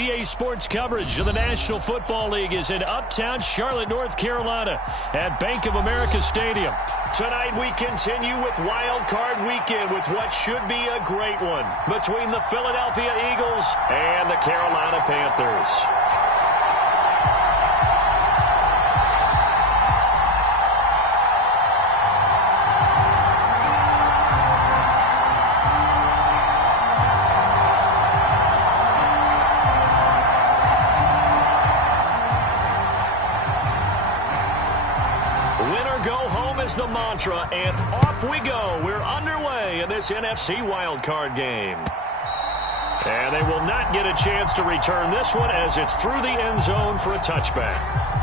EA Sports coverage of the National Football League is in uptown Charlotte, North Carolina at Bank of America Stadium. Tonight we continue with Wild Card Weekend with what should be a great one between the Philadelphia Eagles and the Carolina Panthers. The mantra, and off we go. We're underway in this NFC wildcard game. And they will not get a chance to return this one as it's through the end zone for a touchback.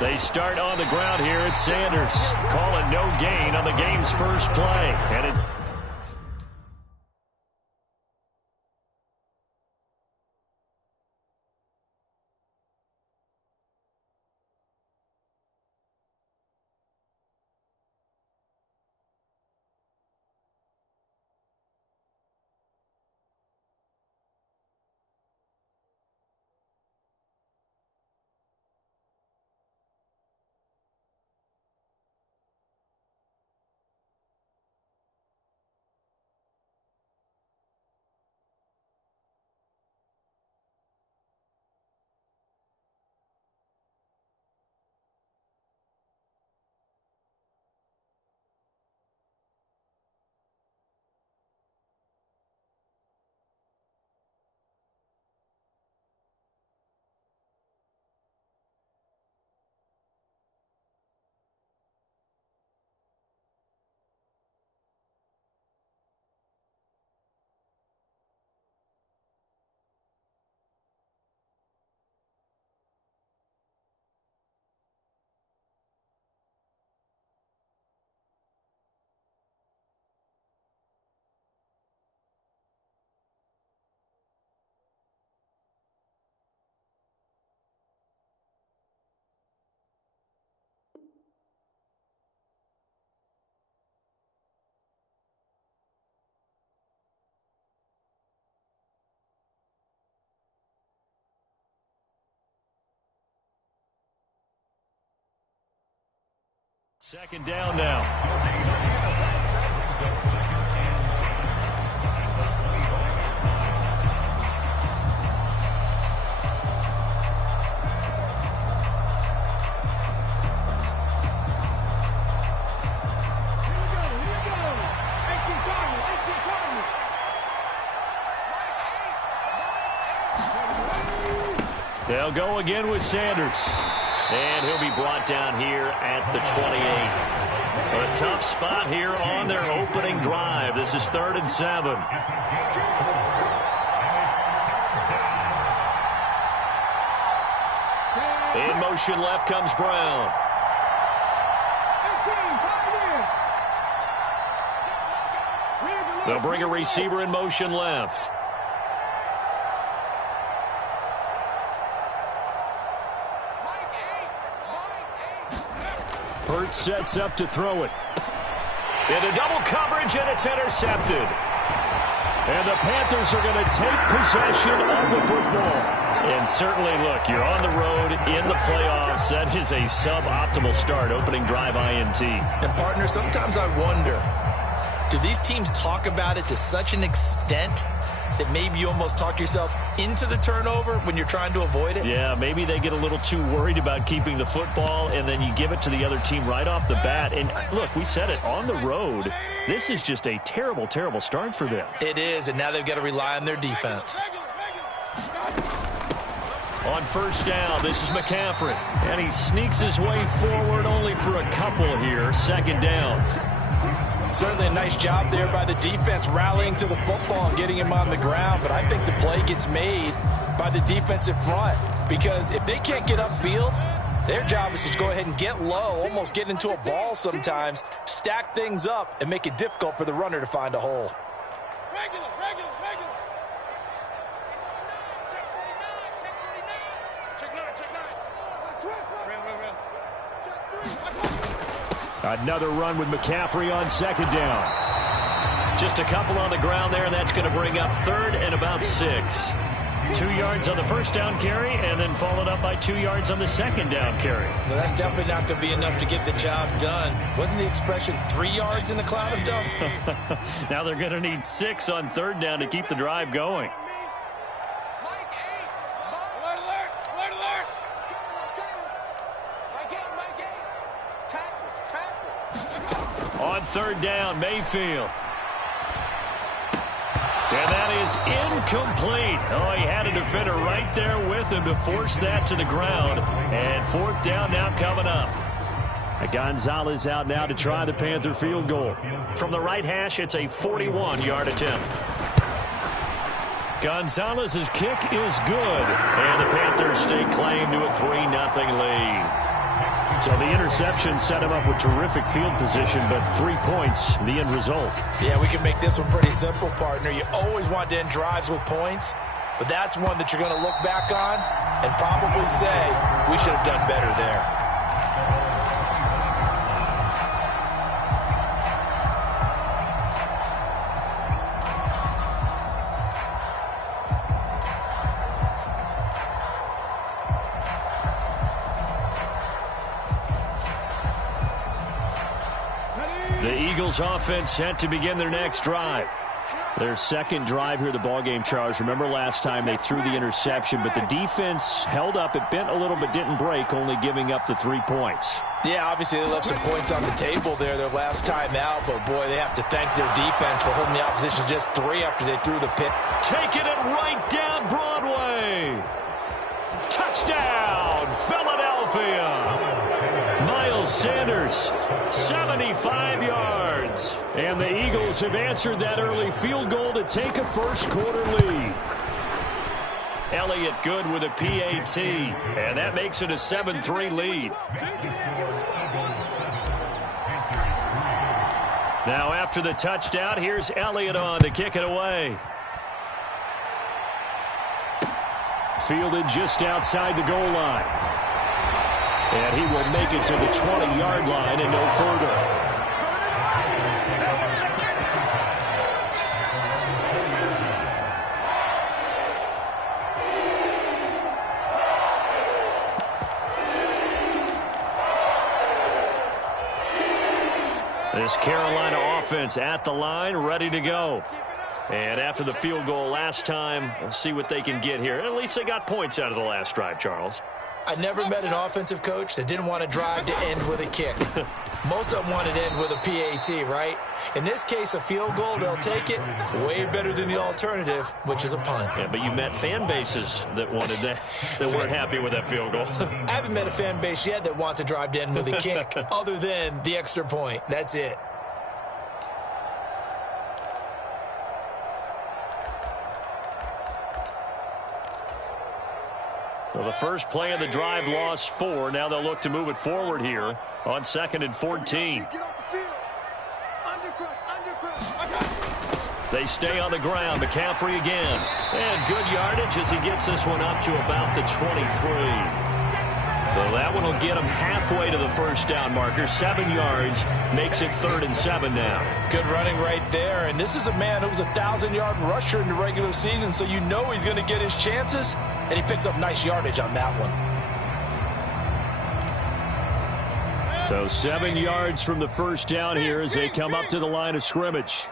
They start on the ground here at Sanders. Call it no gain on the game's first play. And it's second down now. Here we go. 18-5. They'll go again with Sanders. And he'll be brought down here at the 28. A tough spot here on their opening drive. This is 3rd and 7. In motion left comes Brown. They'll bring a receiver in motion left. Hurt sets up to throw it. Into double coverage, and it's intercepted. And the Panthers are going to take possession of the football. And certainly, look, you're on the road in the playoffs. That is a suboptimal start, opening drive INT. And, partner, sometimes I wonder, do these teams talk about it to such an extent that maybe you almost talk yourself into the turnover when you're trying to avoid it? Yeah, maybe they get a little too worried about keeping the football, and then you give it to the other team right off the bat. And, look, we said it, on the road, this is just a terrible, terrible start for them. It is, and now they've got to rely on their defense. On first down, this is McCaffrey. And he sneaks his way forward only for a couple here. 2nd down. Certainly a nice job there by the defense rallying to the football and getting him on the ground. But I think the play gets made by the defensive front. Because if they can't get upfield, their job is to go ahead and get low, almost get into a ball sometimes, stack things up, and make it difficult for the runner to find a hole. Regular. Another run with McCaffrey on 2nd down. Just a couple on the ground there, and that's going to bring up 3rd and about 6. 2 yards on the first down carry, and then followed up by 2 yards on the 2nd down carry. Well, that's definitely not going to be enough to get the job done. Wasn't the expression 3 yards in a cloud of dust? Now they're going to need 6 on 3rd down to keep the drive going. On 3rd down, Mayfield. And that is incomplete. Oh, he had a defender right there with him to force that to the ground. And 4th down now coming up. Gonzalez out now to try the Panther field goal. From the right hash, it's a 41-yard attempt. Gonzalez's kick is good. And the Panthers stake claim to a 3-0 lead. So the interception set him up with terrific field position, but 3 points, the end result. Yeah, we can make this one pretty simple, partner. You always want to end drives with points, but that's one that you're going to look back on and probably say, we should have done better there. The Eagles offense set to begin their next drive. Their 2nd drive here, the ballgame, Charles. Remember last time they threw the interception, but the defense held up. It bent a little but didn't break, only giving up the 3 points. Yeah, obviously they left some points on the table there their last time out, but boy, they have to thank their defense for holding the opposition just 3 after they threw the pick. Taking it right down Broadway. Touchdown, Philadelphia. Miles Sanders, 75 yards. And the Eagles have answered that early field goal to take a first-quarter lead. Elliott good with a PAT, and that makes it a 7-3 lead. Now after the touchdown, here's Elliott on to kick it away. Fielded just outside the goal line. And he will make it to the 20-yard line and no further. This Carolina offense at the line, ready to go. And after the field goal last time, we'll see what they can get here. At least they got points out of the last drive, Charles. I never met an offensive coach that didn't want to drive to end with a kick. Most of them wanted to end with a PAT, right? In this case, a field goal, they'll take it. Way better than the alternative, which is a punt. Yeah, but you met fan bases that wanted that, that weren't happy with that field goal. I haven't met a fan base yet that wants to drive to end with a kick, other than the extra point. That's it. So the first play of the drive lost 4. Now they'll look to move it forward here on 2nd and 14. They stay on the ground. McCaffrey again. And good yardage as he gets this one up to about the 23. So that one will get him halfway to the first down marker. 7 yards makes it 3rd and 7 now. Good running right there. And this is a man who was a 1,000-yard rusher in the regular season, so you know he's going to get his chances. And he picks up nice yardage on that one. So 7 yards from the first down here as they come up to the line of scrimmage.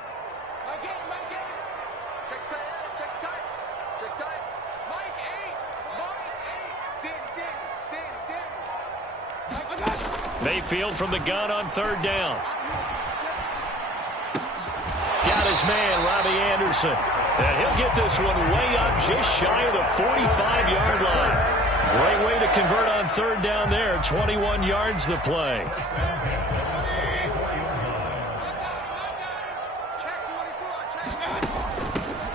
Mayfield from the gun on 3rd down. Got his man, Robbie Anderson. And he'll get this one way up just shy of the 45-yard line. Great way to convert on 3rd down there. 21 yards the play.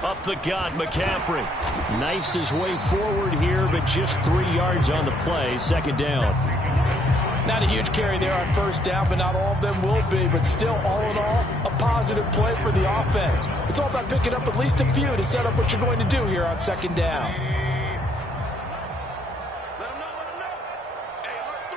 Up the gut, McCaffrey. Knifes his way forward here, but just 3 yards on the play. 2nd down. Not a huge carry there on 1st down, but not all of them will be. But still, all in all, a positive play for the offense. It's all about picking up at least a few to set up what you're going to do here on 2nd down. Let him know. Hey, alert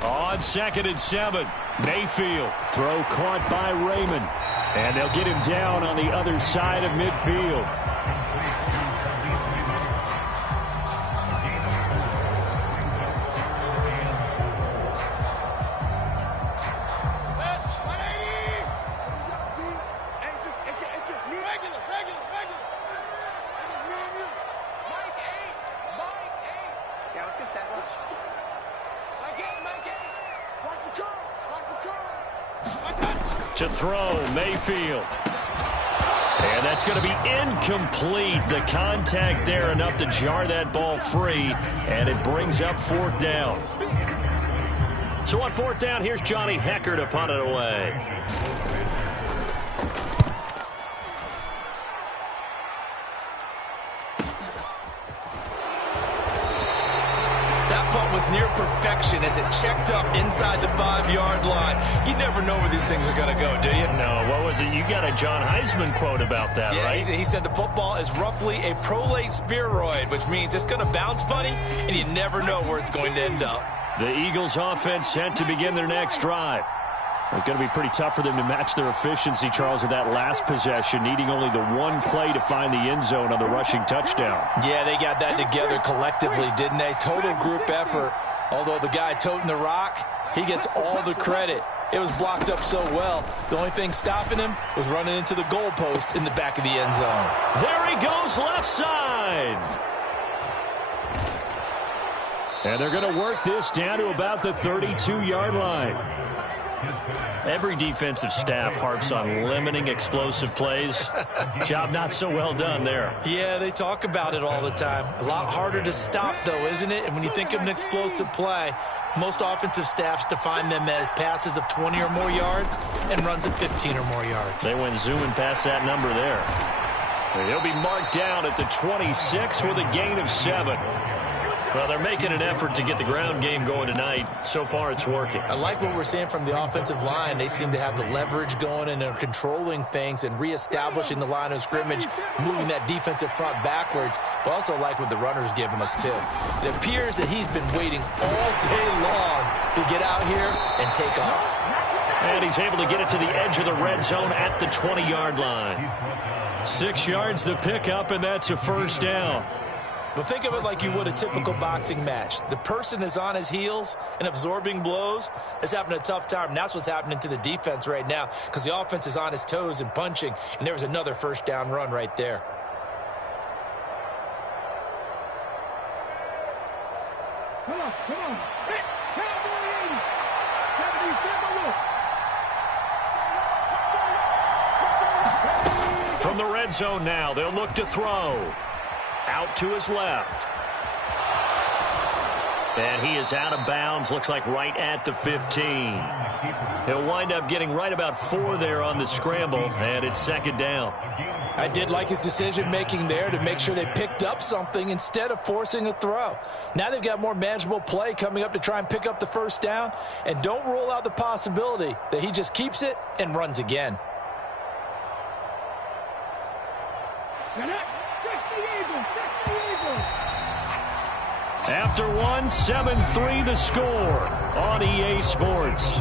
3. On 2nd and 7, Mayfield. Throw caught by Raymond. And they'll get him down on the other side of midfield. It's just me. Regular. Mike 8. Yeah, let's go set lunch. Mike 8. Watch the curl. To throw, Mayfield. And that's going to be incomplete. The contact there enough to jar that ball free, and it brings up 4th down. So on 4th down, here's Johnny Hecker to punt it away. Was near perfection as it checked up inside the 5-yard line. You never know where these things are going to go, do you? No, what was it? You got a John Heisman quote about that, yeah, right? He said the football is roughly a prolate spheroid, which means it's going to bounce funny, and you never know where it's going to end up. The Eagles offense set to begin their next drive. It's going to be pretty tough for them to match their efficiency, Charles, of that last possession, needing only the one play to find the end zone on the rushing touchdown. Yeah, they got that together collectively, didn't they? Total group effort. Although the guy toting the rock, he gets all the credit. It was blocked up so well. The only thing stopping him was running into the goalpost in the back of the end zone. There he goes, left side. And they're going to work this down to about the 32-yard line. Every defensive staff harps on limiting explosive plays. Job not so well done there. Yeah, they talk about it all the time. A lot harder to stop, though, isn't it? And when you think of an explosive play, most offensive staffs define them as passes of 20 or more yards and runs of 15 or more yards. They went zooming past that number there. He'll be marked down at the 26 with a gain of 7. Well, they're making an effort to get the ground game going tonight. So far, it's working. I like what we're seeing from the offensive line. They seem to have the leverage going and they're controlling things and reestablishing the line of scrimmage, moving that defensive front backwards. But also like what the runner's giving us, too. It appears that he's been waiting all day long to get out here and take off. And he's able to get it to the edge of the red zone at the 20-yard line. 6 yards the pickup, and that's a first down. Well, think of it like you would a typical boxing match. The person is on his heels and absorbing blows is having a tough time. And that's what's happening to the defense right now because the offense is on his toes and punching, and there was another first down run right there. Come on. Cowboy 80. From the red zone now, they'll look to throw. Out to his left. And he is out of bounds, looks like right at the 15. He'll wind up getting right about 4 there on the scramble, and it's second down. I did like his decision-making there to make sure they picked up something instead of forcing a throw. Now they've got more manageable play coming up to try and pick up the first down, and don't rule out the possibility that he just keeps it and runs again. After one, 7-3 the score on EA Sports.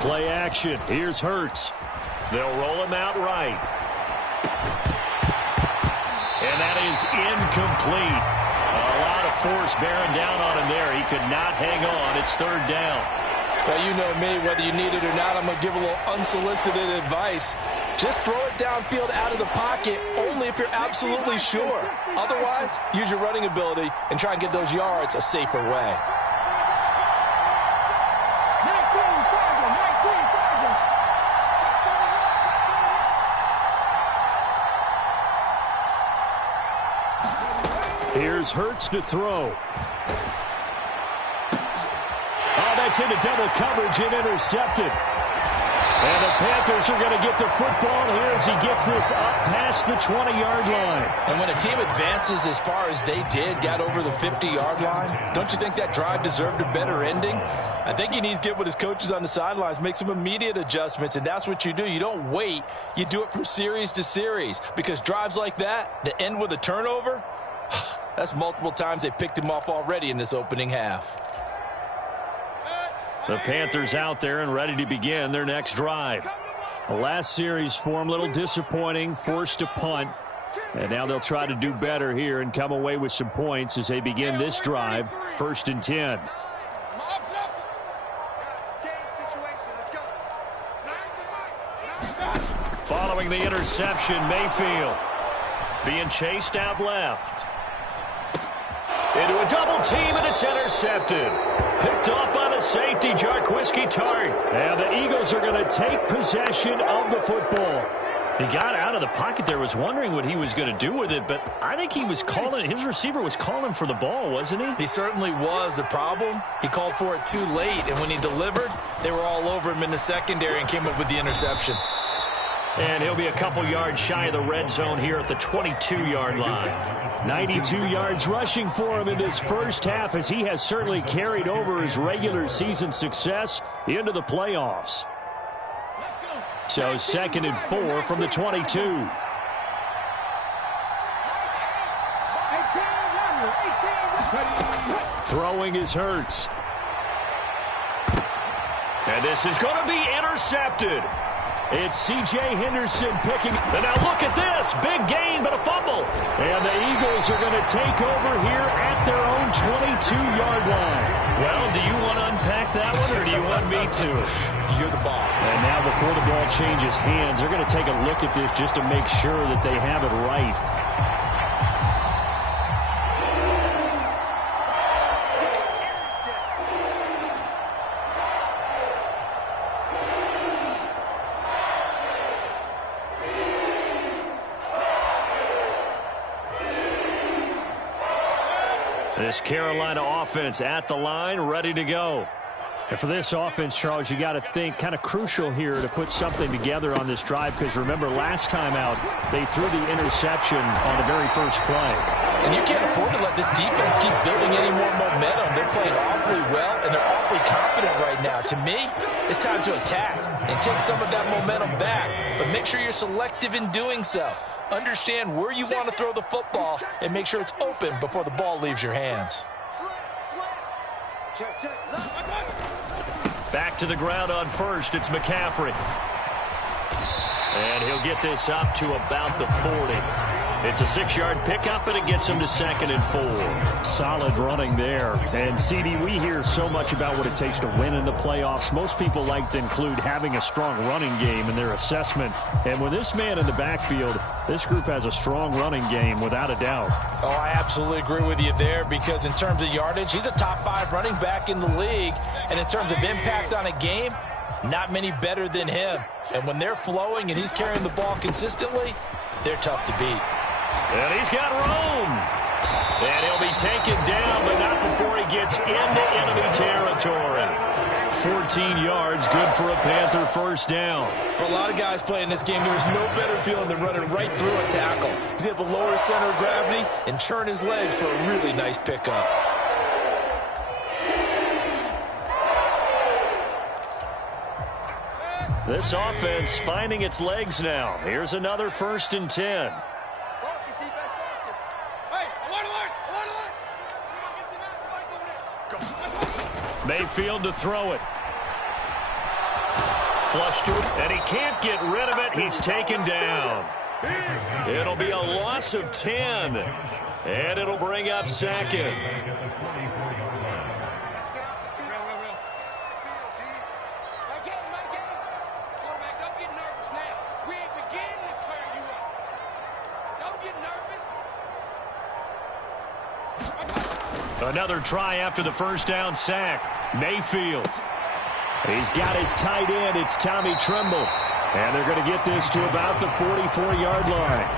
Play action. Here's Hurts. They'll roll him out right. And that is incomplete. A lot of force bearing down on him there. He could not hang on. It's third down. Well, you know me, whether you need it or not, I'm going to give a little unsolicited advice. Just throw it downfield out of the pocket only if you're absolutely sure. Otherwise, use your running ability and try and get those yards a safer way. Here's Hurts to throw. Oh, that's into double coverage and intercepted. And the Panthers are going to get the football here as he gets this up past the 20-yard line. And when a team advances as far as they did, got over the 50-yard line, don't you think that drive deserved a better ending? I think he needs to get with his coaches on the sidelines, make some immediate adjustments, and that's what you do. You don't wait. You do it from series to series because drives like that end with a turnover, that's multiple times they picked him off already in this opening half. The Panthers out there and ready to begin their next drive. The last series for them, a little disappointing, forced to punt. And now they'll try to do better here and come away with some points as they begin this drive, 1st and 10. Following the interception, Mayfield being chased out left. Into a double team, and it's intercepted. Picked off by the safety, Jarquiski Tart. And the Eagles are going to take possession of the football. He got out of the pocket there, was wondering what he was going to do with it, but I think he was calling, his receiver was calling for the ball, wasn't he? He certainly was. The problem, he called for it too late, and when he delivered, they were all over him in the secondary and came up with the interception. And he'll be a couple yards shy of the red zone here at the 22-yard line. 92 yards rushing for him in this first half as he has certainly carried over his regular season success into the playoffs. So 2nd and 4 from the 22. Throwing is Hurts. And this is going to be intercepted. It's C.J. Henderson picking. And now look at this. Big gain, but a fumble. And the Eagles are going to take over here at their own 22-yard line. Well, do you want to unpack that one, or do you want me to? You're the ball. And now before the ball changes hands, they're going to take a look at this just to make sure that they have it right. This Carolina offense at the line, ready to go. And for this offense, Charles, you got to think kind of crucial here to put something together on this drive, because remember last time out they threw the interception on the very first play. And you can't afford to let this defense keep building any more momentum. They're playing awfully well, and they're awfully confident right now. To me, it's time to attack and take some of that momentum back, but make sure you're selective in doing so. Understand where you want to throw the football and make sure it's open before the ball leaves your hands. Back to the ground on first, it's McCaffrey. And he'll get this up to about the 40. It's a 6-yard pickup, and it gets him to 2nd and 4. Solid running there. And, CD, we hear so much about what it takes to win in the playoffs. Most people like to include having a strong running game in their assessment. And with this man in the backfield, this group has a strong running game without a doubt. Oh, I absolutely agree with you there, because in terms of yardage, he's a top 5 running back in the league. And in terms of impact on a game, not many better than him. And when they're flowing and he's carrying the ball consistently, they're tough to beat. And he's got room. And he'll be taken down, but not before he gets into enemy territory. 14 yards, good for a Panther first down. For a lot of guys playing this game, there's no better feeling than running right through a tackle. He's able to lower his center of gravity and churn his legs for a really nice pickup. This offense finding its legs now. Here's another 1st and 10. Mayfield to throw it. Flush to it, and he can't get rid of it. He's taken down. It'll be a loss of 10, and it'll bring up 2nd. Another try after the first down sack. Mayfield. He's got his tight end. It's Tommy Tremble. And they're going to get this to about the 44-yard line.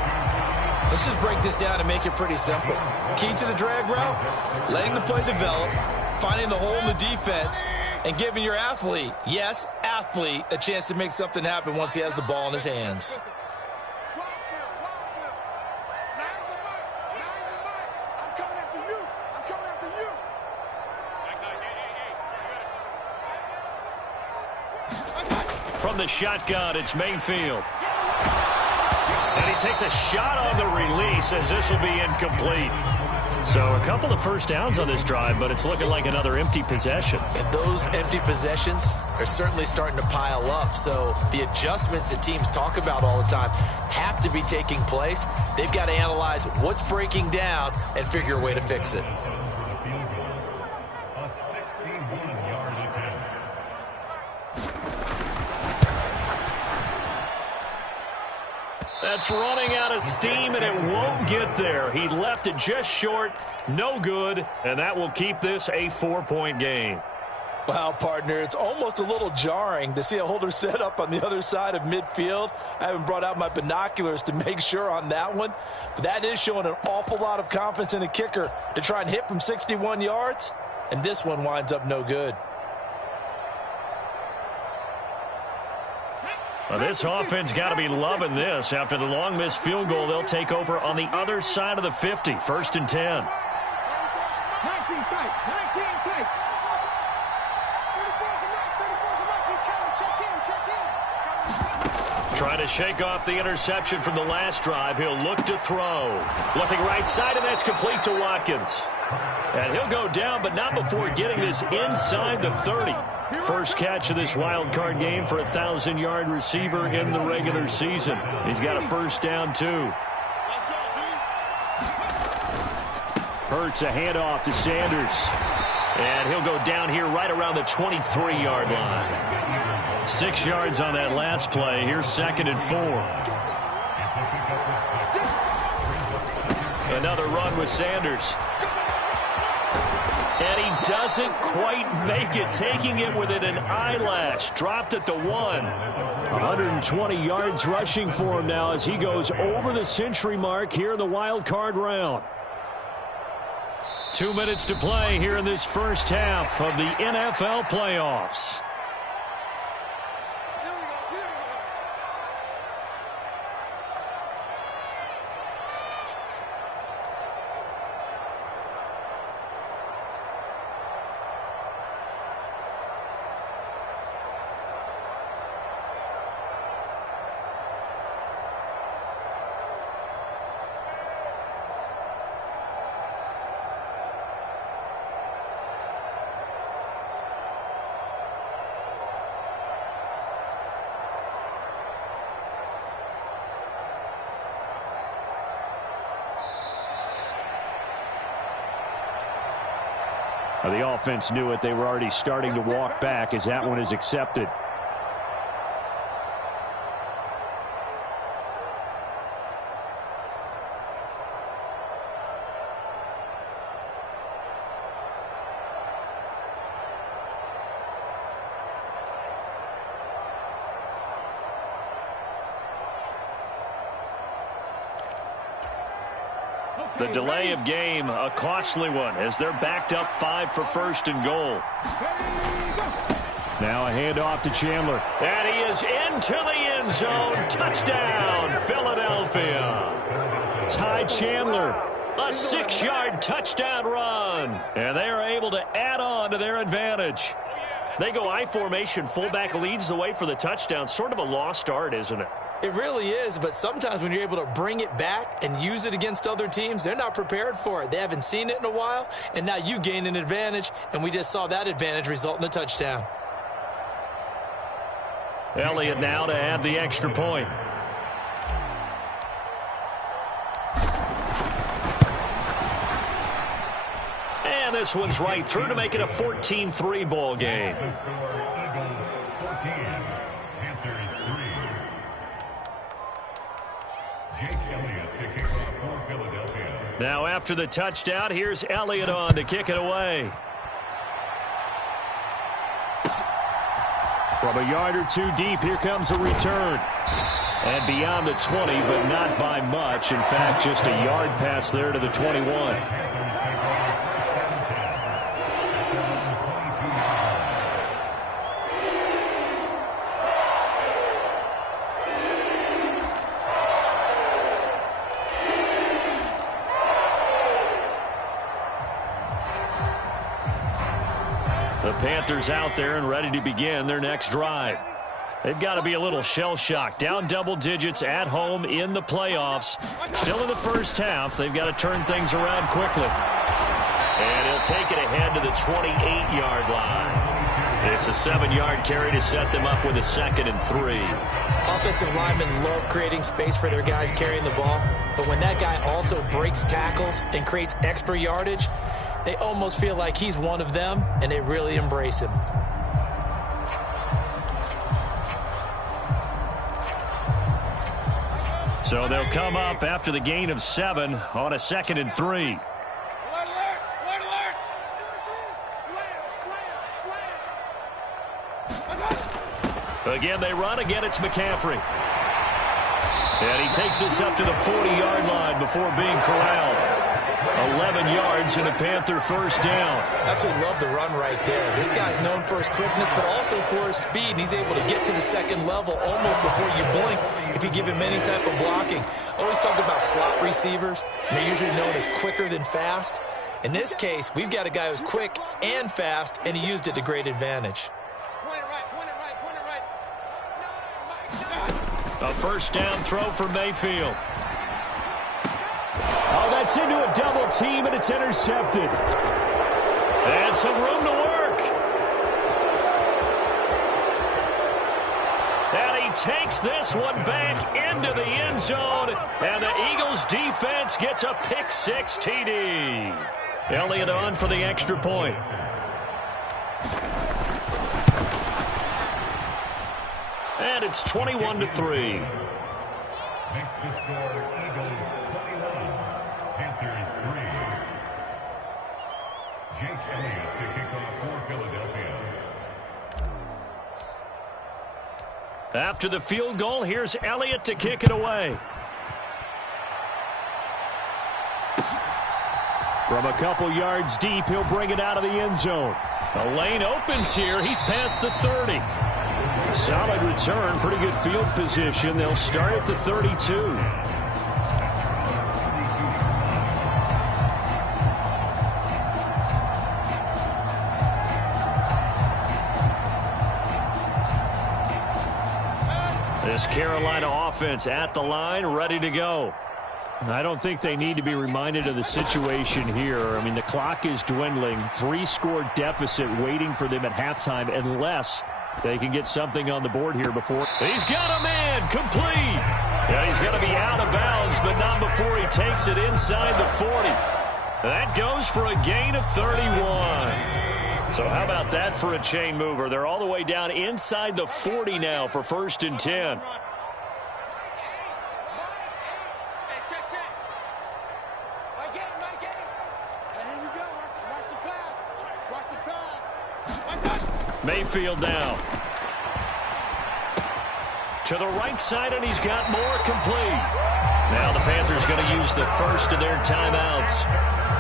Let's just break this down and make it pretty simple. Key to the drag route, letting the play develop, finding the hole in the defense, and giving your athlete, yes, athlete, a chance to make something happen once he has the ball in his hands. From the shotgun, it's Mayfield. And he takes a shot on the release as this will be incomplete. So a couple of first downs on this drive, but it's looking like another empty possession. And those empty possessions are certainly starting to pile up. So the adjustments that teams talk about all the time have to be taking place. They've got to analyze what's breaking down and figure a way to fix it. That's running out of steam, and it won't get there. He left it just short, no good, and that will keep this a 4-point game. Wow, partner, it's almost a little jarring to see a holder set up on the other side of midfield. I haven't brought out my binoculars to make sure on that one, but that is showing an awful lot of confidence in the kicker to try and hit from 61 yards, and this one winds up no good. Well, this offense got to be loving this. After the long missed field goal, they'll take over on the other side of the 50, 1st and 10. 19 tight. Trying to shake off the interception from the last drive. He'll look to throw. Looking right side, and that's complete to Watkins. And he'll go down, but not before getting this inside the 30. First catch of this wild card game for a 1,000-yard receiver in the regular season. He's got a first down, too. Hurts a handoff to Sanders. And he'll go down here right around the 23-yard line. 6 yards on that last play. Here's 2nd and 4. Another run with Sanders. And he doesn't quite make it, taking it within an eyelash. Dropped at the 1. 120 yards rushing for him now as he goes over the century mark here in the wild card round. 2 minutes to play here in this first half of the NFL playoffs. The offense knew it. They were already starting to walk back as that one is accepted. The delay of game, a costly one, as they're backed up 5 for first and goal. Now a handoff to Chandler. And he is into the end zone. Touchdown, Philadelphia. Ty Chandler, a 6-yard touchdown run. And they are able to add on to their advantage. They go I formation. Fullback leads the way for the touchdown. Sort of a lost art, isn't it? It really is, but sometimes when you're able to bring it back and use it against other teams, they're not prepared for it. They haven't seen it in a while, and now you gain an advantage, and we just saw that advantage result in a touchdown. Elliott now to add the extra point. And this one's right through to make it a 14-3 ball game. Now after the touchdown, here's Elliott on to kick it away. From a yard or two deep, here comes a return. And beyond the 20, but not by much. In fact, just a yard pass there to the 21. The Panthers out there and ready to begin their next drive. They've got to be a little shell-shocked. Down double digits at home in the playoffs. Still in the first half. They've got to turn things around quickly. And he'll take it ahead to the 28-yard line. It's a 7-yard carry to set them up with a 2nd and 3. Offensive linemen love creating space for their guys carrying the ball. But when that guy also breaks tackles and creates extra yardage, they almost feel like he's one of them, and they really embrace him. So they'll come up after the gain of 7 on a 2nd and 3. Alert, alert, alert. Slam. Again, they run. Again, it's McCaffrey. And he takes us up to the 40-yard line before being corralled. 11 yards and a Panther first down. Absolutely love the run right there. This guy's known for his quickness, but also for his speed. And he's able to get to the second level almost before you blink if you give him any type of blocking. Always talked about slot receivers. They're usually known as quicker than fast. In this case, we've got a guy who's quick and fast, and he used it to great advantage. Point it right. A first down throw for Mayfield. Oh, that's into a double team, and it's intercepted. And some room to work. And he takes this one back into the end zone, and the Eagles defense gets a pick-6 TD. Elliott on for the extra point. And it's 21-3. Makes the score Eagles 21, Panthers 3. Jake Elliott to kick off for Philadelphia. After the field goal, here's Elliott to kick it away. From a couple yards deep, he'll bring it out of the end zone. The lane opens here. He's past the 30. Solid return, pretty good field position. They'll start at the 32. This Carolina offense at the line, ready to go. I don't think they need to be reminded of the situation here. I mean, the clock is dwindling. 3-score deficit waiting for them at halftime unless they can get something on the board here before. He's got a man complete. Yeah, he's going to be out of bounds, but not before he takes it inside the 40. That goes for a gain of 31. So how about that for a chain mover? They're all the way down inside the 40 now for 1st and 10. Mayfield now. To the right side, and he's got more complete. Now the Panthers going to use the first of their timeouts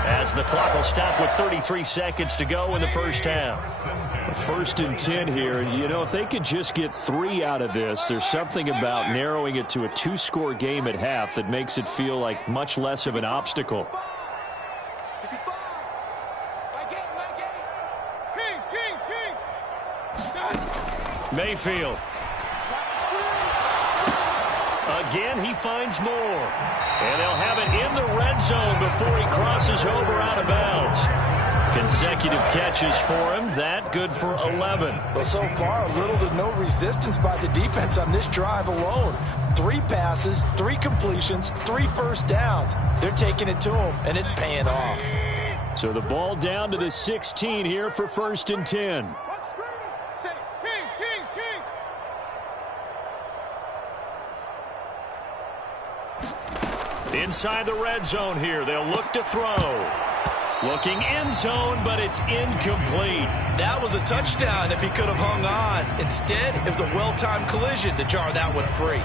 as the clock will stop with 33 seconds to go in the first half. 1st and 10 here. You know, if they could just get 3 out of this, there's something about narrowing it to a 2-score game at half that makes it feel like much less of an obstacle. Mayfield. Again, he finds more. And they'll have it in the red zone before he crosses over out of bounds. Consecutive catches for him. That good for 11. Well, so far, little to no resistance by the defense on this drive alone. 3 passes, 3 completions, 3 first downs. They're taking it to him, and it's paying off. So the ball down to the 16 here for 1st and 10. Inside the red zone here. They'll look to throw. Looking end zone, but it's incomplete. That was a touchdown if he could have hung on. Instead, it was a well-timed collision to jar that one free.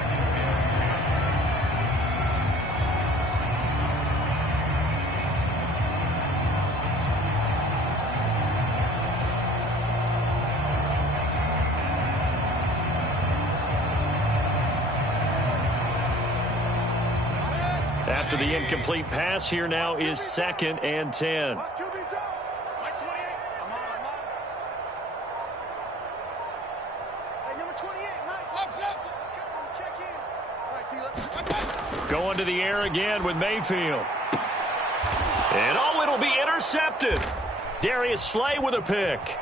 After the incomplete pass, here now is 2nd and 10. Going to the air again with Mayfield. And oh, it'll be intercepted. Darius Slay with a pick.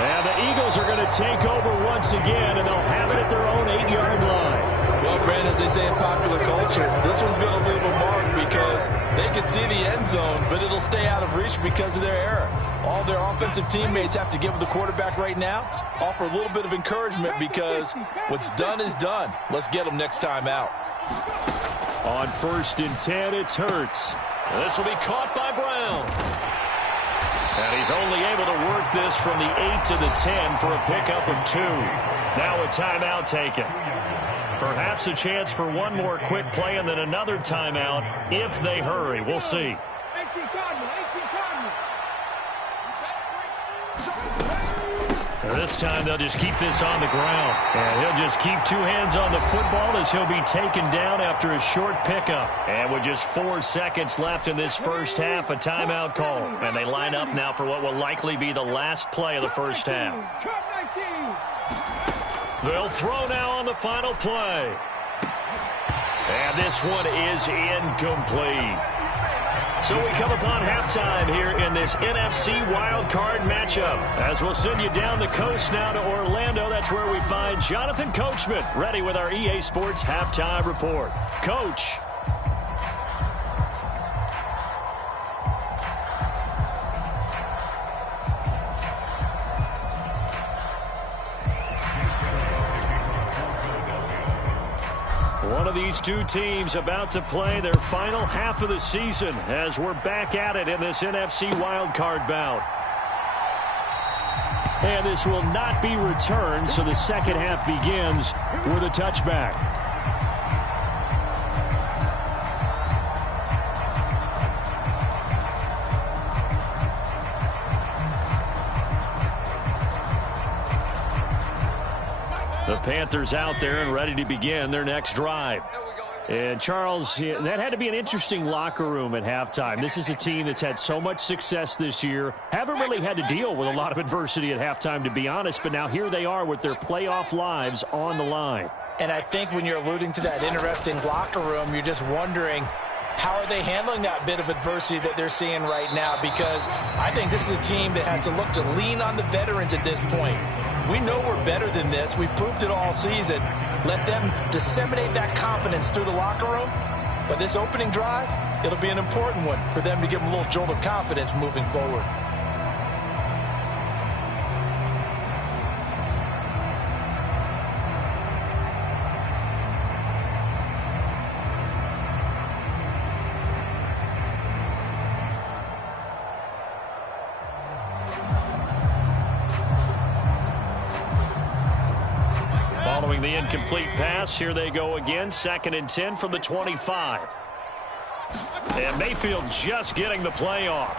And the Eagles are going to take over once again, and they'll have it at their own 8-yard line. Well, Brandon, as they say in popular culture, this one's going to leave a mark because they can see the end zone, but it'll stay out of reach because of their error. All their offensive teammates have to give the quarterback right now, offer a little bit of encouragement because what's done is done. Let's get them next time out. On 1st and 10, it's Hurts. This will be caught by Brown. And he's only able to work this from the 8 to the 10 for a pickup of 2. Now a timeout taken. Perhaps a chance for one more quick play and then another timeout if they hurry. We'll see. This time they'll just keep this on the ground. And he'll just keep 2 hands on the football as he'll be taken down after a short pickup. And with just 4 seconds left in this first half, a timeout call. And they line up now for what will likely be the last play of the first half. They'll throw now on the final play. And this one is incomplete. So we come upon halftime here in this NFC wildcard matchup. As we'll send you down the coast now to Orlando. That's where we find Jonathan Coachman ready with our EA Sports halftime report. Coach. One of these two teams about to play their final half of the season as we're back at it in this NFC wildcard bout. And this will not be returned, so the second half begins with a touchback. Panthers out there and ready to begin their next drive. And, Charles, that had to be an interesting locker room at halftime. This is a team that's had so much success this year. Haven't really had to deal with a lot of adversity at halftime, to be honest. But now here they are with their playoff lives on the line. And I think when you're alluding to that interesting locker room, you're just wondering, how are they handling that bit of adversity that they're seeing right now? Because I think this is a team that has to look to lean on the veterans at this point. We know we're better than this. We've proved it all season. Let them disseminate that confidence through the locker room. But this opening drive, it'll be an important one for them to give them a little jolt of confidence moving forward. Following the incomplete pass, here they go again, 2nd and 10 from the 25. And Mayfield just getting the play off.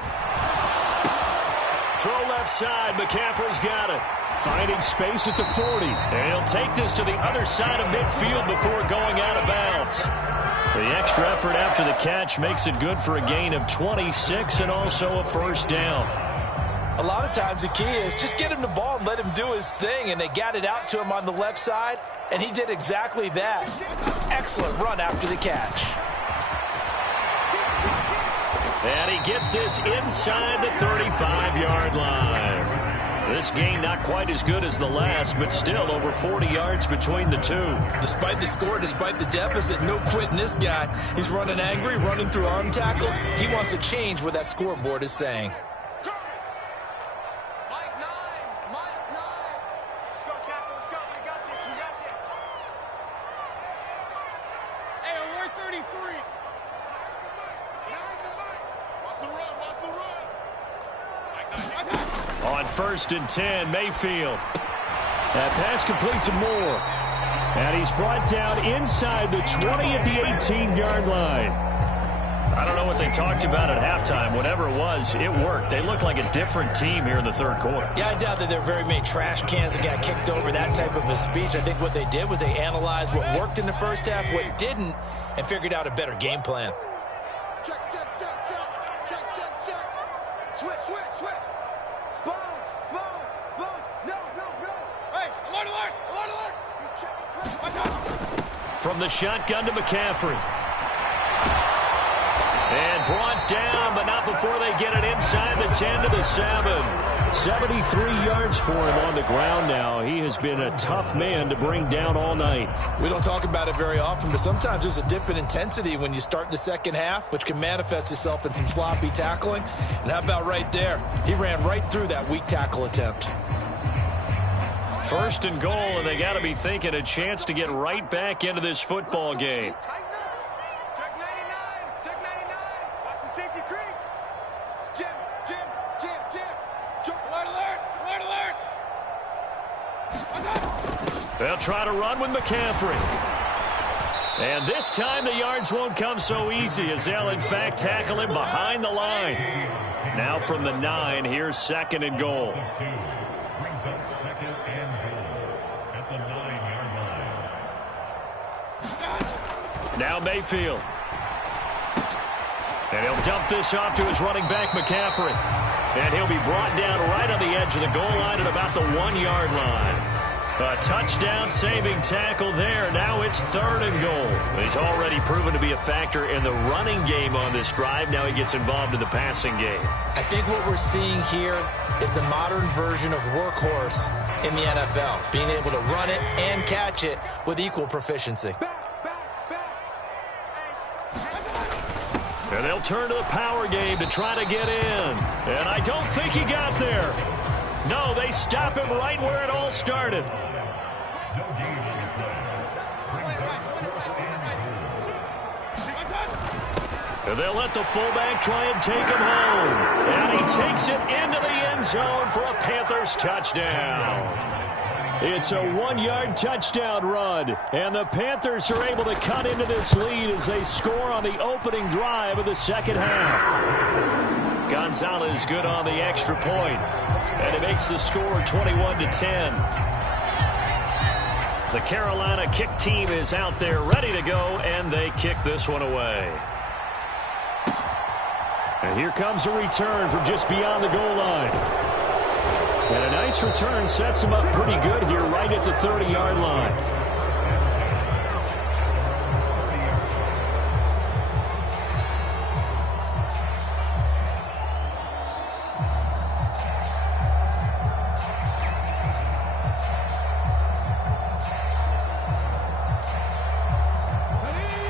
Throw left side, McCaffrey's got it. Finding space at the 40. And he'll take this to the other side of midfield before going out of bounds. The extra effort after the catch makes it good for a gain of 26 and also a first down. A lot of times the key is just get him the ball and let him do his thing, and they got it out to him on the left side, and he did exactly that. Excellent run after the catch. And he gets this inside the 35-yard line. This game not quite as good as the last, but still over 40 yards between the two. Despite the score, despite the deficit, no quitting this guy. He's running angry, running through arm tackles. He wants to change what that scoreboard is saying. On 1st and 10, Mayfield. That pass complete to Moore. And he's brought down inside the 20 at the 18-yard line. I don't know what they talked about at halftime. Whatever it was, it worked. They looked like a different team here in the third quarter. Yeah, I doubt that there are very many trash cans that got kicked over, that type of a speech. I think what they did was they analyzed what worked in the first half, what didn't, and figured out a better game plan. Check, check, check, check, check, check, check. Switch, switch, switch. Sponge, sponge, sponge. No, no, no. Hey, alert, alert, alert, alert. These checks, from the shotgun to McCaffrey. And brought down, but not before they get it inside the 10 to the 7. 73 yards for him on the ground now. He has been a tough man to bring down all night. We don't talk about it very often, but sometimes there's a dip in intensity when you start the second half, which can manifest itself in some sloppy tackling. And how about right there? He ran right through that weak tackle attempt. 1st and goal, and they got to be thinking a chance to get right back into this football game. They'll try to run with McCaffrey. And this time the yards won't come so easy as they'll, in fact, tackle him behind the line. Now from the 9, here's 2nd and goal. Brings up 2nd and goal at the 9-yard line. Now Mayfield. And he'll dump this off to his running back, McCaffrey. And he'll be brought down right on the edge of the goal line at about the 1-yard line. A touchdown-saving tackle there. Now it's 3rd and goal. He's already proven to be a factor in the running game on this drive. Now he gets involved in the passing game. I think what we're seeing here is the modern version of workhorse in the NFL, being able to run it and catch it with equal proficiency. And they'll turn to the power game to try to get in. And I don't think he got there. No, they stop him right where it all started. No gain on the play. Brings up 4th and goal. And they'll let the fullback try and take him home. And he takes it into the end zone for a Panthers touchdown. It's a 1-yard touchdown run. And the Panthers are able to cut into this lead as they score on the opening drive of the second half. Gonzalez good on the extra point. And it makes the score 21-10. The Carolina kick team is out there ready to go, and they kick this one away. And here comes a return from just beyond the goal line. And a nice return sets him up pretty good here right at the 30-yard line.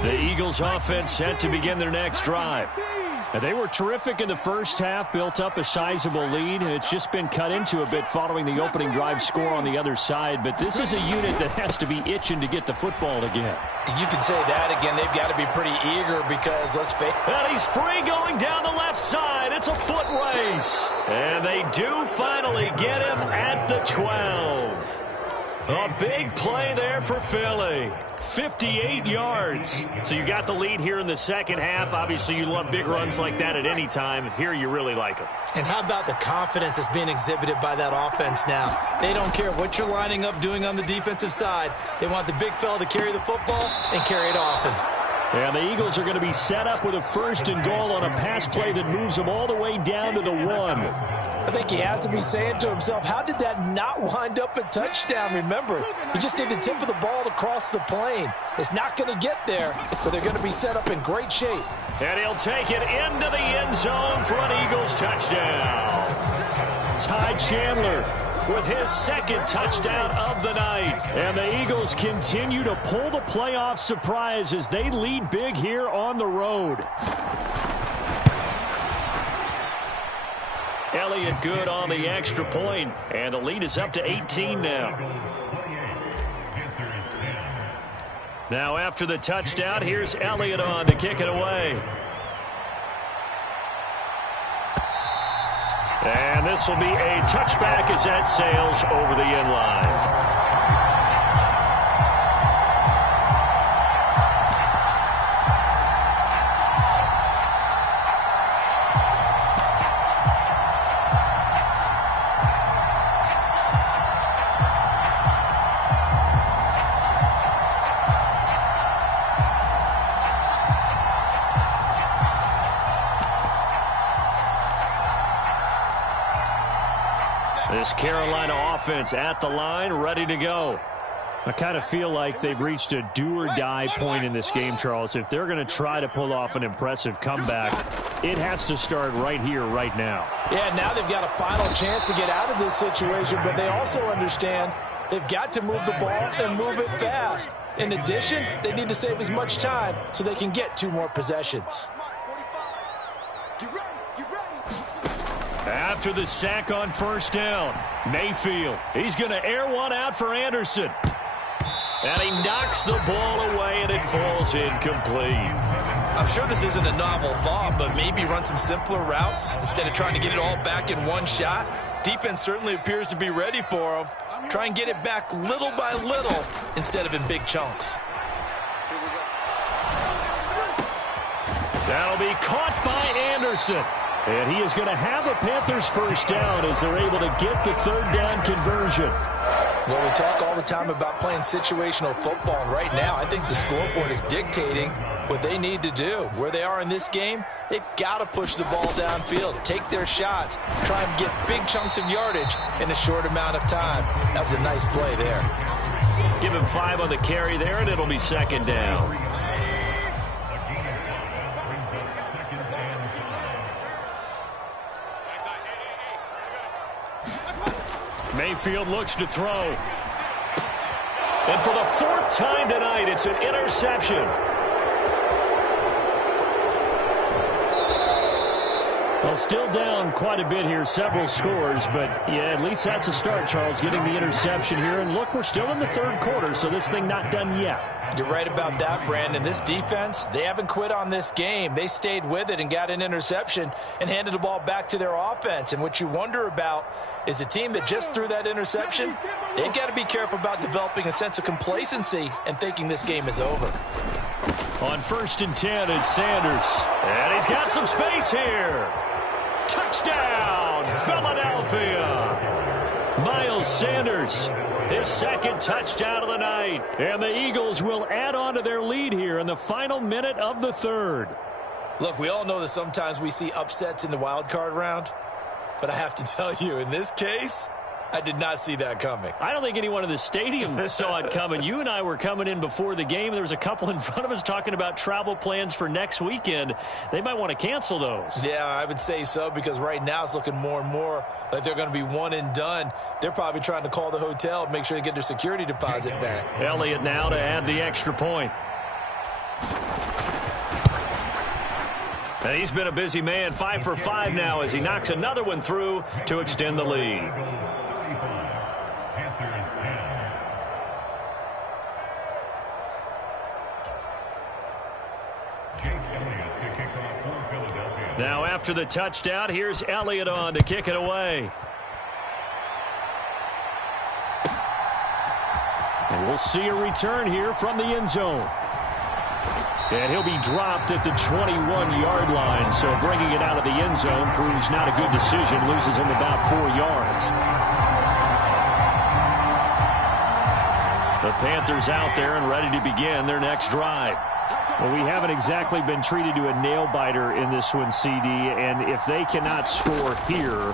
The Eagles offense set to begin their next drive. And they were terrific in the first half, built up a sizable lead, and it's just been cut into a bit following the opening drive score on the other side. But this is a unit that has to be itching to get the football again. You can say that again. They've got to be pretty eager because, let's face it. And he's free going down the left side. It's a foot race. And they do finally get him at the 12. A big play there for Philly. 58 yards. So you got the lead here in the second half. Obviously, you love big runs like that at any time. Here you really like them. And how about the confidence that's being exhibited by that offense now? They don't care what you're lining up doing on the defensive side. They want the big fella to carry the football and carry it often. And the Eagles are going to be set up with a 1st and goal on a pass play that moves them all the way down to the 1. I think he has to be saying to himself, how did that not wind up a touchdown? Remember, you just need the tip of the ball to cross the plane. It's not going to get there, but they're going to be set up in great shape. And he'll take it into the end zone for an Eagles touchdown. Ty Chandler with his 2nd touchdown of the night. And the Eagles continue to pull the playoff surprise as they lead big here on the road. Elliott good on the extra point, and the lead is up to 18 now. Now after the touchdown, here's Elliott on to kick it away. And this will be a touchback as that sails over the end line. This Carolina offense at the line, ready to go. I kind of feel like they've reached a do-or-die point in this game, Charles. If they're going to try to pull off an impressive comeback, it has to start right here, right now. Yeah, now they've got a final chance to get out of this situation, but they also understand they've got to move the ball and move it fast. In addition, they need to save as much time so they can get 2 more possessions. After the sack on 1st down, Mayfield, he's going to air one out for Anderson. And he knocks the ball away, and it falls incomplete. I'm sure this isn't a novel thought, but maybe run some simpler routes instead of trying to get it all back in one shot. Defense certainly appears to be ready for him. Try and get it back little by little instead of in big chunks. That'll be caught by Anderson. And he is going to have a Panthers 1st down as they're able to get the 3rd down conversion. Well, we talk all the time about playing situational football, and right now I think the scoreboard is dictating what they need to do. Where they are in this game, they've got to push the ball downfield, take their shots, try and get big chunks of yardage in a short amount of time. That was a nice play there. Give him 5 on the carry there, and it'll be 2nd down. Mayfield looks to throw. And for the 4th time tonight, it's an interception. Well, still down quite a bit here, several scores, but yeah, at least that's a start, Charles, getting the interception here. And look, we're still in the 3rd quarter, so this thing not done yet. You're right about that, Brandon. This defense, they haven't quit on this game. They stayed with it and got an interception and handed the ball back to their offense. And what you wonder about is the team that just threw that interception, they've got to be careful about developing a sense of complacency and thinking this game is over. On 1st and 10, it's Sanders. And he's got some space here. Touchdown, Philadelphia. Miles Miles Sanders, his second touchdown of the night. And the Eagles will add on to their lead here in the final minute of the third. Look, we all know that sometimes we see upsets in the wild card round, but I have to tell you, in this case, I did not see that coming. I don't think anyone in the stadium saw it coming. You and I were coming in before the game. There was a couple in front of us talking about travel plans for next weekend. They might want to cancel those. Yeah, I would say so, because right now it's looking more and more like they're going to be one and done. They're probably trying to call the hotel and make sure they get their security deposit back. Elliott now to add the extra point. And he's been a busy man, 5 for 5 now as he knocks another one through to extend the lead. Now after the touchdown, here's Elliott on to kick it away. And we'll see a return here from the end zone. And he'll be dropped at the 21-yard line. So bringing it out of the end zone proves not a good decision. Loses him about 4 yards. The Panthers out there and ready to begin their next drive. Well, we haven't exactly been treated to a nail-biter in this one, CD. And if they cannot score here,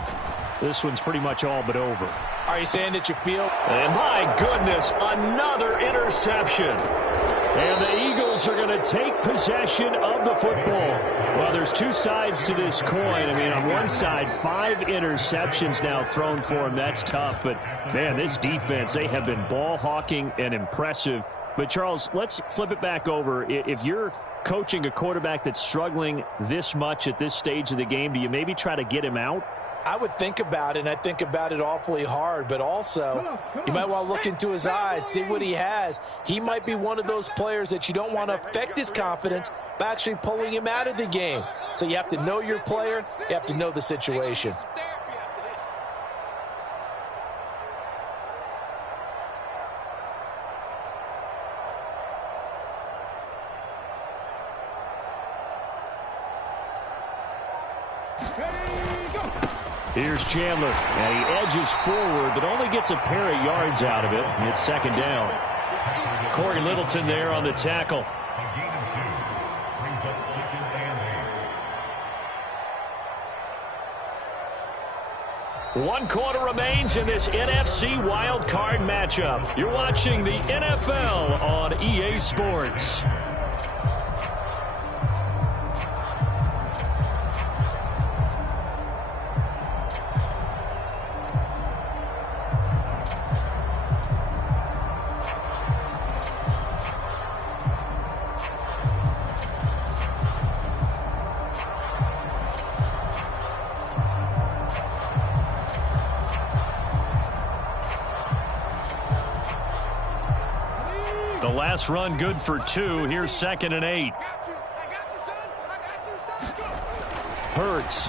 this one's pretty much all but over. Are you saying that you feel? And my goodness, another interception. And the Eagles are going to take possession of the football. Well, there's two sides to this coin. I mean, on one side, 5 interceptions now thrown for them. That's tough. But, man, this defense, they have been ball hawking and impressive. But, Charles, let's flip it back over. If you're coaching a quarterback that's struggling this much at this stage of the game, do you maybe try to get him out? I would think about it, and I think about it awfully hard, but also you might want to look into his eyes, see what he has. He might be one of those players that you don't want to affect his confidence by actually pulling him out of the game. So you have to know your player, you have to know the situation. Here's Chandler, and he edges forward, but only gets a pair of yards out of it. And it's second down. Corey Littleton there on the tackle. One quarter remains in this NFC wild card matchup. You're watching the NFL on EA Sports. The last run good for 2. Here's 2nd and 8. Hurts.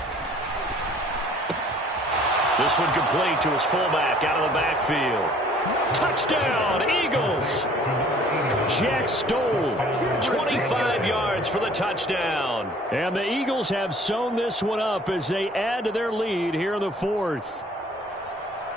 This one complete to his fullback out of the backfield. Touchdown, Eagles. Jack Stoll, 25 yards for the touchdown. And the Eagles have sewn this one up as they add to their lead here in the 4th.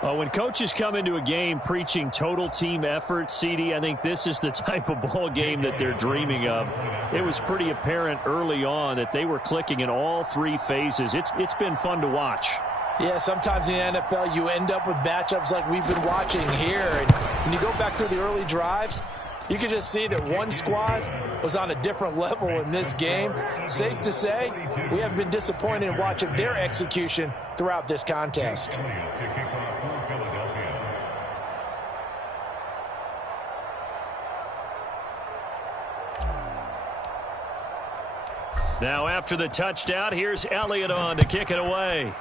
When coaches come into a game preaching total team effort, CD, I think this is the type of ball game that they're dreaming of. It was pretty apparent early on that they were clicking in all 3 phases. It's been fun to watch. Yeah, sometimes in the NFL you end up with matchups like we've been watching here. And when you go back through the early drives, you can just see that one squad was on a different level in this game. Safe to say, we have been disappointed in watching their execution throughout this contest. Now after the touchdown, here's Elliott on to kick it away.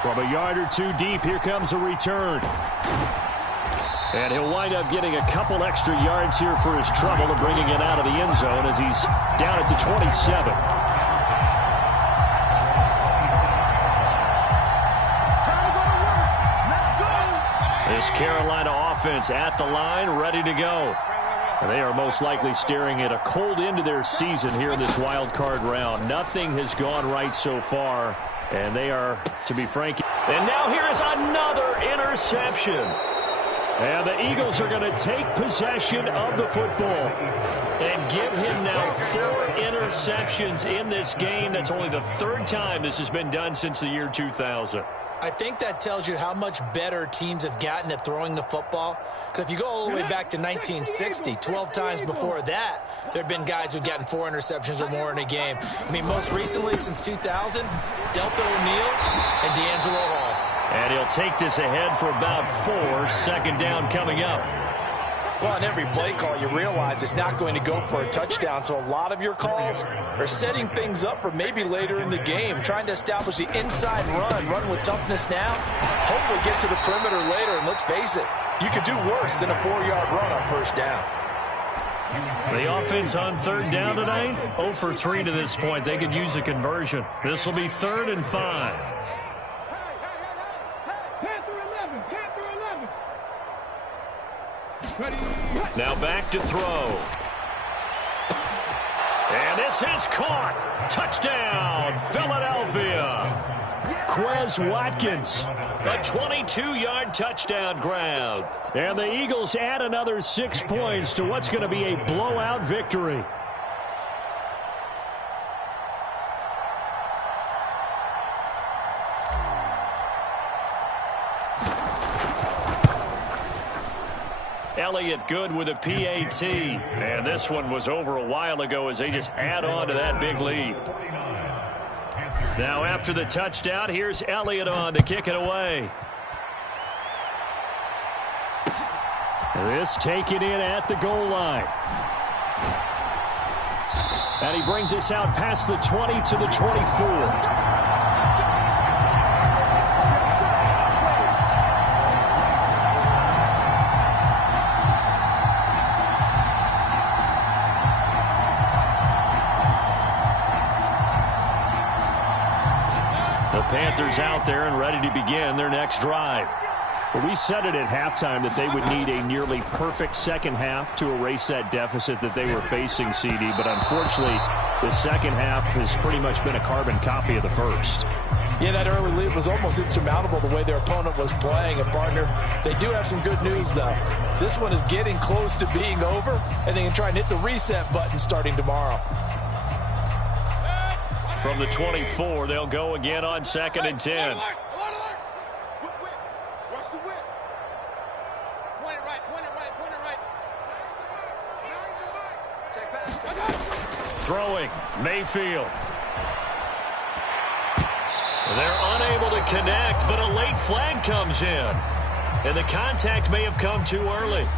From a yard or 2 deep, here comes a return. And he'll wind up getting a couple extra yards here for his trouble and bringing it out of the end zone as he's down at the 27. This Carolina offense at the line, ready to go. And they are most likely staring at a cold end to their season here in this wild card round. Nothing has gone right so far, and they are, to be frank. And now here is another interception. And the Eagles are going to take possession of the football and give him now 4 interceptions in this game. That's only the 3rd time this has been done since the year 2000. I think that tells you how much better teams have gotten at throwing the football. Because if you go all the way back to 1960, 12 times before that, there have been guys who've gotten 4 interceptions or more in a game. I mean, most recently, since 2000, Delta O'Neal and D'Angelo Hall. And he'll take this ahead for about 4. 2nd down coming up. Well, on every play call, you realize it's not going to go for a touchdown, so a lot of your calls are setting things up for maybe later in the game, trying to establish the inside run with toughness now, hopefully get to the perimeter later, and let's face it, you could do worse than a 4-yard run on 1st down. The offense on 3rd down tonight, 0 for 3 to this point. They could use a conversion. This will be 3rd and 5. Now back to throw. And this is caught. Touchdown, Philadelphia. Quez Watkins, a 22-yard touchdown grab. And the Eagles add another 6 points to what's going to be a blowout victory. Elliott good with a PAT. And this one was over a while ago as they just add on to that big lead. Now after the touchdown, here's Elliott on to kick it away. This taken in at the goal line. And he brings us out past the 20 to the 24. Panthers out there and ready to begin their next drive. Well, we said it at halftime that they would need a nearly perfect second half to erase that deficit that they were facing, CD. But unfortunately, the second half has pretty much been a carbon copy of the first. Yeah, that early lead was almost insurmountable the way their opponent was playing. And, partner, they do have some good news, though. This one is getting close to being over, and they can try and hit the reset button starting tomorrow. From the 24, they'll go again on 2nd and 10. Watch the whip. Point it right. Check pass. Throwing, Mayfield. They're unable to connect, but a late flag comes in. And the contact may have come too early.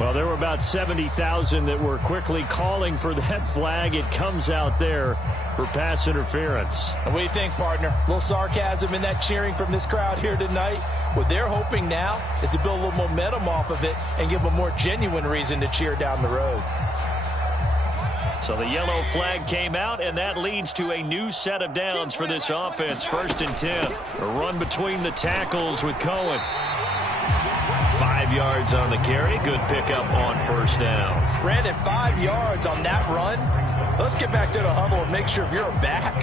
Well, there were about 70,000 that were quickly calling for that flag. It comes out there for pass interference. And what do you think, partner? A little sarcasm in that cheering from this crowd here tonight. What they're hoping now is to build a little momentum off of it and give them a more genuine reason to cheer down the road. So the yellow flag came out, and that leads to a new set of downs for this offense. 1st and 10. A run between the tackles with Cohen. 5 yards on the carry. Good pickup on 1st down. Brandon, 5 yards on that run. Let's get back to the huddle and make sure if you're a back,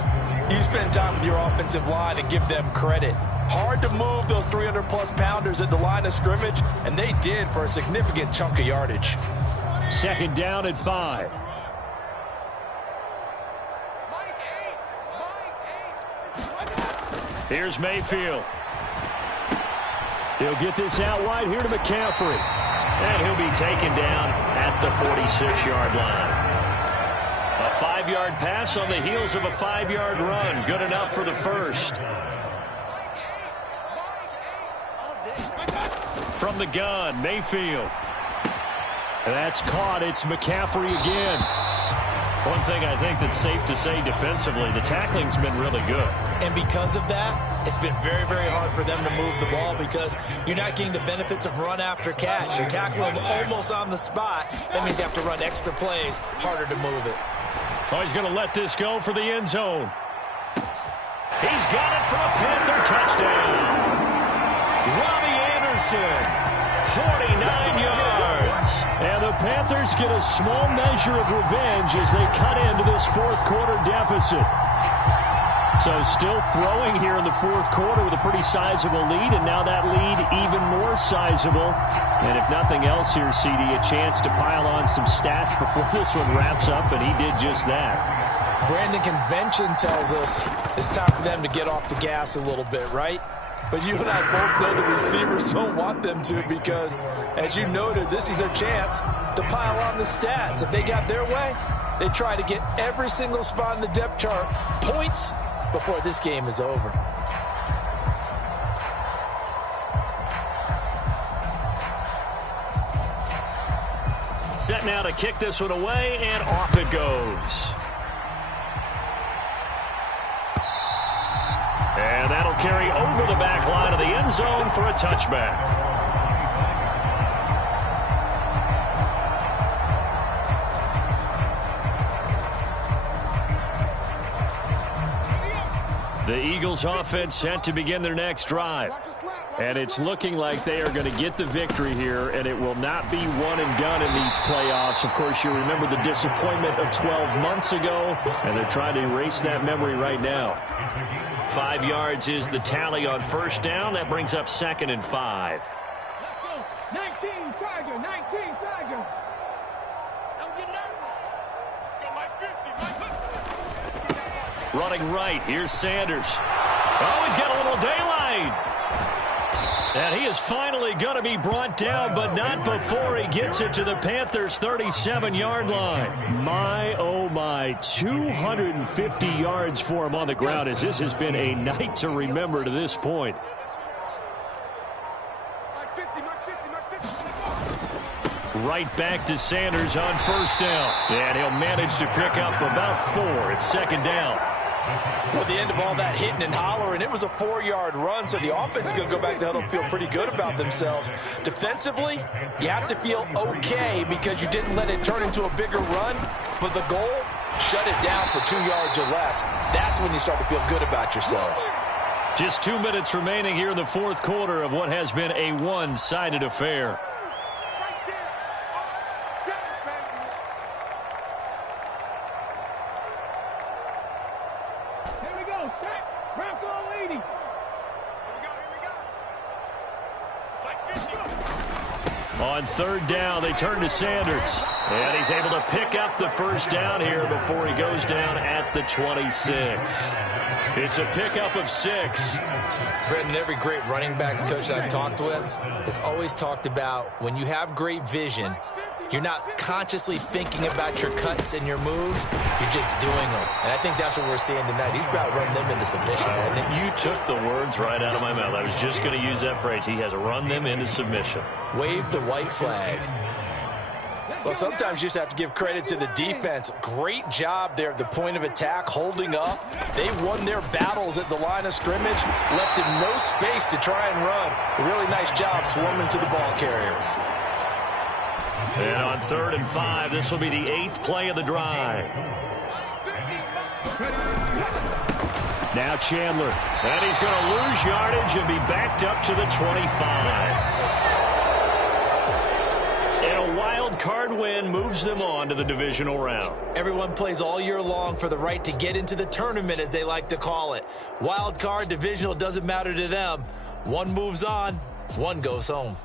you spend time with your offensive line and give them credit. Hard to move those 300-plus pounders at the line of scrimmage, and they did for a significant chunk of yardage. 2nd down at 5. Here's Mayfield. He'll get this out wide here to McCaffrey. And he'll be taken down at the 46-yard line. A 5-yard pass on the heels of a 5-yard run. Good enough for the first. From the gun, Mayfield. That's caught. It's McCaffrey again. One thing I think that's safe to say defensively, the tackling's been really good. And because of that, it's been very, very hard for them to move the ball because you're not getting the benefits of run after catch. You're tackling them almost on the spot. That means you have to run extra plays, harder to move it. Oh, he's going to let this go for the end zone. He's got it for a Panther touchdown. Robbie Anderson, 49 yards. And the Panthers get a small measure of revenge as they cut into this fourth quarter deficit. So still throwing here in the fourth quarter with a pretty sizable lead, and now that lead even more sizable. And if nothing else here, CD, a chance to pile on some stats before this one wraps up, and he did just that. Brandon, convention tells us it's time for them to get off the gas a little bit, right? But you and I both know the receivers don't want them to because, as you noted, this is their chance to pile on the stats. If they got their way, they try to get every single spot in the depth chart points before this game is over. Set now to kick this one away, and off it goes. And that'll carry over the back line of the end zone for a touchback. The Eagles offense set to begin their next drive. And it's looking like they are going to get the victory here, and it will not be one and done in these playoffs. Of course, you remember the disappointment of 12 months ago, and they're trying to erase that memory right now. 5 yards is the tally on first down. That brings up 2nd and 5. 19 Tiger, 19 Tiger. Don't get nervous. Go like 50, Running right, here's Sanders. Oh, he's got a little daylight. And he is finally going to be brought down, but not before he gets it to the Panthers' 37-yard line. My, oh my, 250 yards for him on the ground, as this has been a night to remember to this point. Right back to Sanders on first down. And he'll manage to pick up about 4. It's 2nd down. Well, at the end of all that hitting and hollering, it was a 4-yard run, so the offense is going to go back to huddle and feel pretty good about themselves. Defensively, you have to feel okay because you didn't let it turn into a bigger run, but the goal, shut it down for 2 yards or less. That's when you start to feel good about yourselves. Just 2 minutes remaining here in the fourth quarter of what has been a one-sided affair. On third down, they turn to Sanders. And he's able to pick up the first down here before he goes down at the 26. It's a pickup of 6. Brendan, every great running backs coach I've talked with has always talked about when you have great vision, you're not consciously thinking about your cuts and your moves. You're just doing them. And I think that's what we're seeing tonight. He's about running them into submission, hasn't he? You took the words right out of my mouth. I was just going to use that phrase. He has run them into submission. Wave the white flag. Well, sometimes you just have to give credit to the defense. Great job there at the point of attack, holding up. They won their battles at the line of scrimmage, left him no space to try and run. A really nice job swarming to the ball carrier. And on 3rd and 5, this will be the 8th play of the drive. Now Chandler. And he's going to lose yardage and be backed up to the 25. And a wild card win moves them on to the divisional round. Everyone plays all year long for the right to get into the tournament, as they like to call it. Wild card, divisional, doesn't matter to them. One moves on, one goes home.